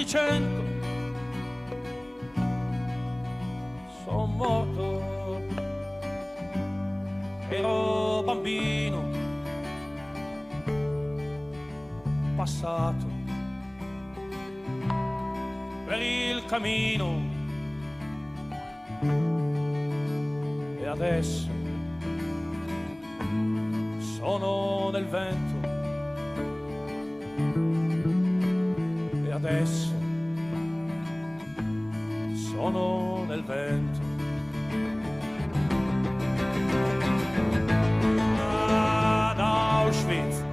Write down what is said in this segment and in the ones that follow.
altri 100 son morto, ero bambino, passato per il cammino e adesso sono nel vento e adesso sono nel vento. Ad Auschwitz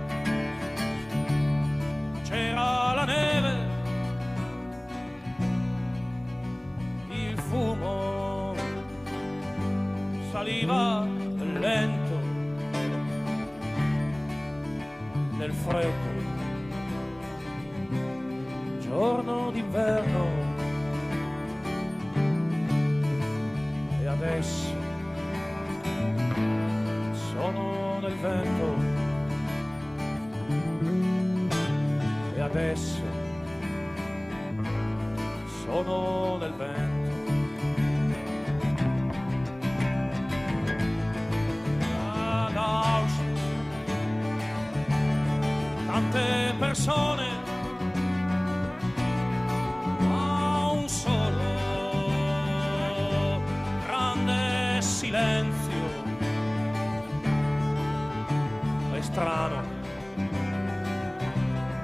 c'era la neve, il fumo saliva lento nel freddo giorno d'inverno e adesso sono nel vento e adesso sono nel vento. Ad Auschwitz tante persone, ma un solo grande silenzio. È strano,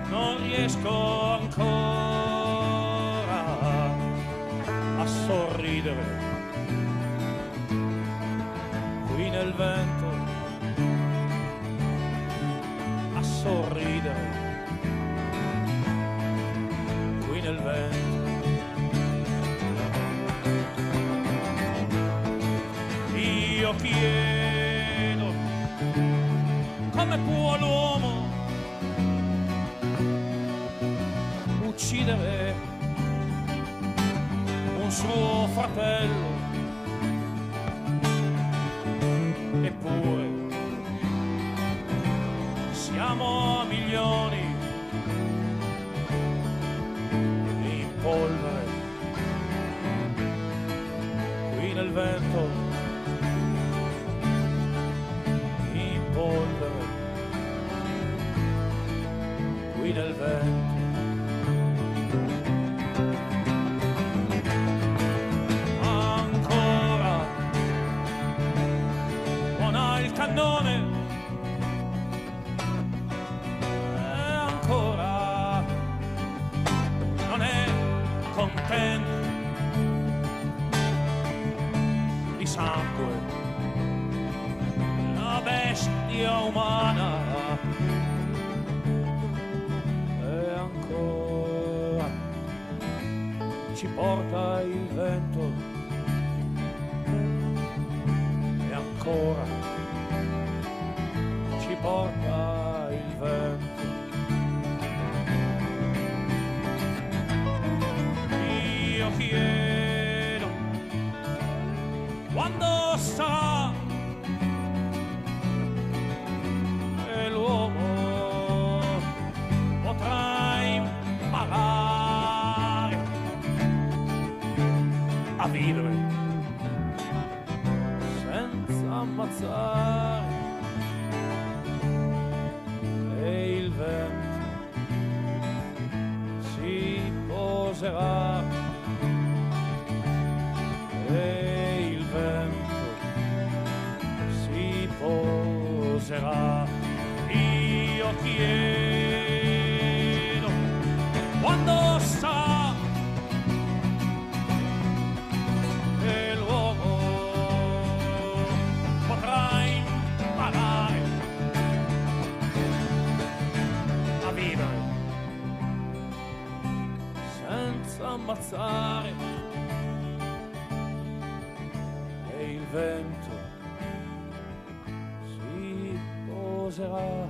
non riesco ancora a sorridere qui nel vento, a sorridere qui nel vento. Io chiedo come può l'uomo uccidere un suo fratello, eppure siamo a milioni in polvere qui nel vento, in polvere qui nel vento. Ancora suona il cannone e ancora non è contento di sangue la bestia umana e ancora ci porta il vento e ancora ci porta il vento. Io chiedo quando sarà che l'uomo potrà imparare a vivere senza ammazzare e il vento si poserà e il vento si poserà. Io chiedo quando sarà che l'uomo potrà imparare a vivere senza ammazzare e il vento si poserà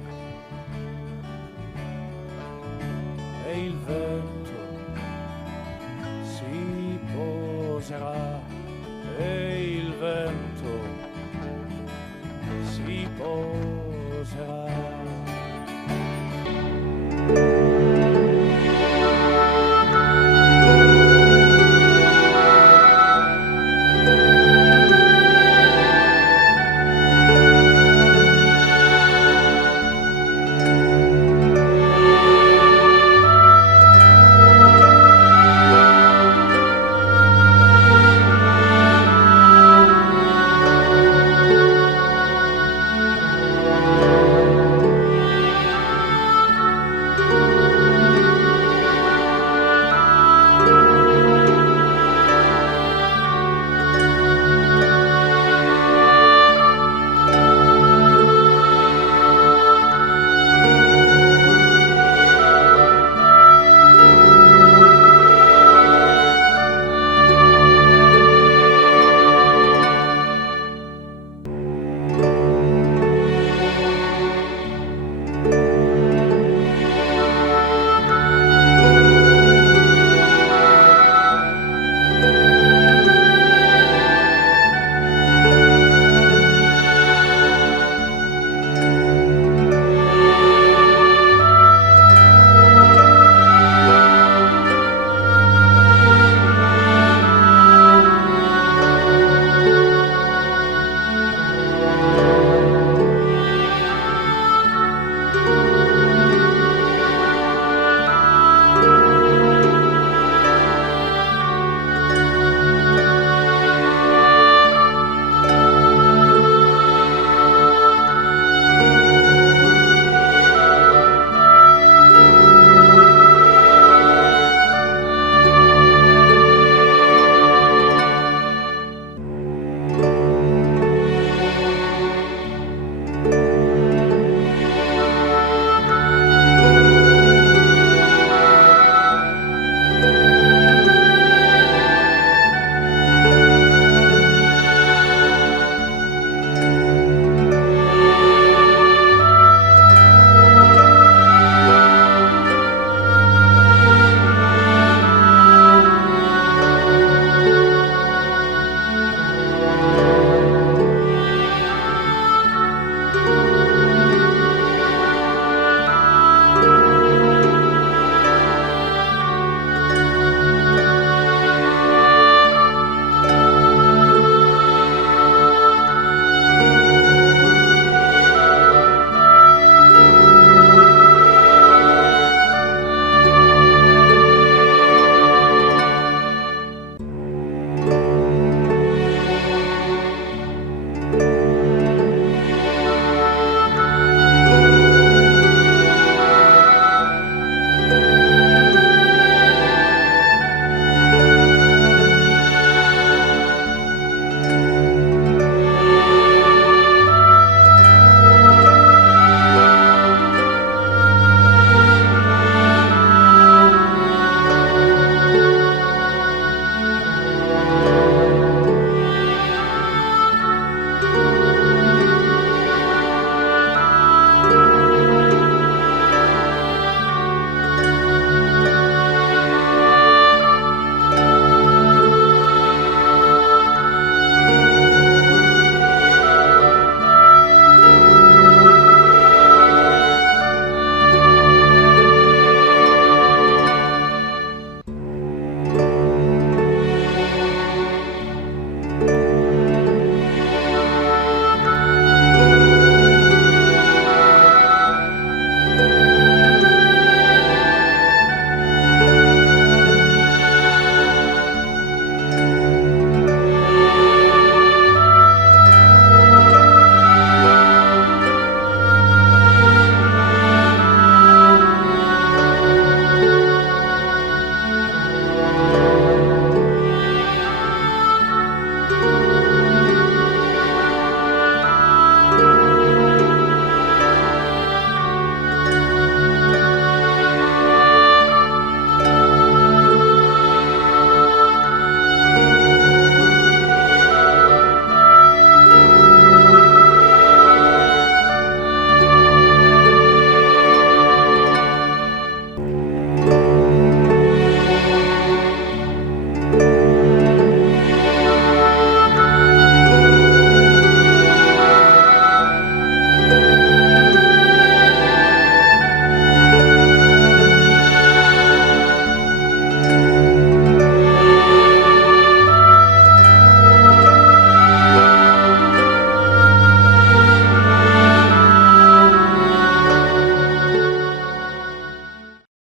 e il vento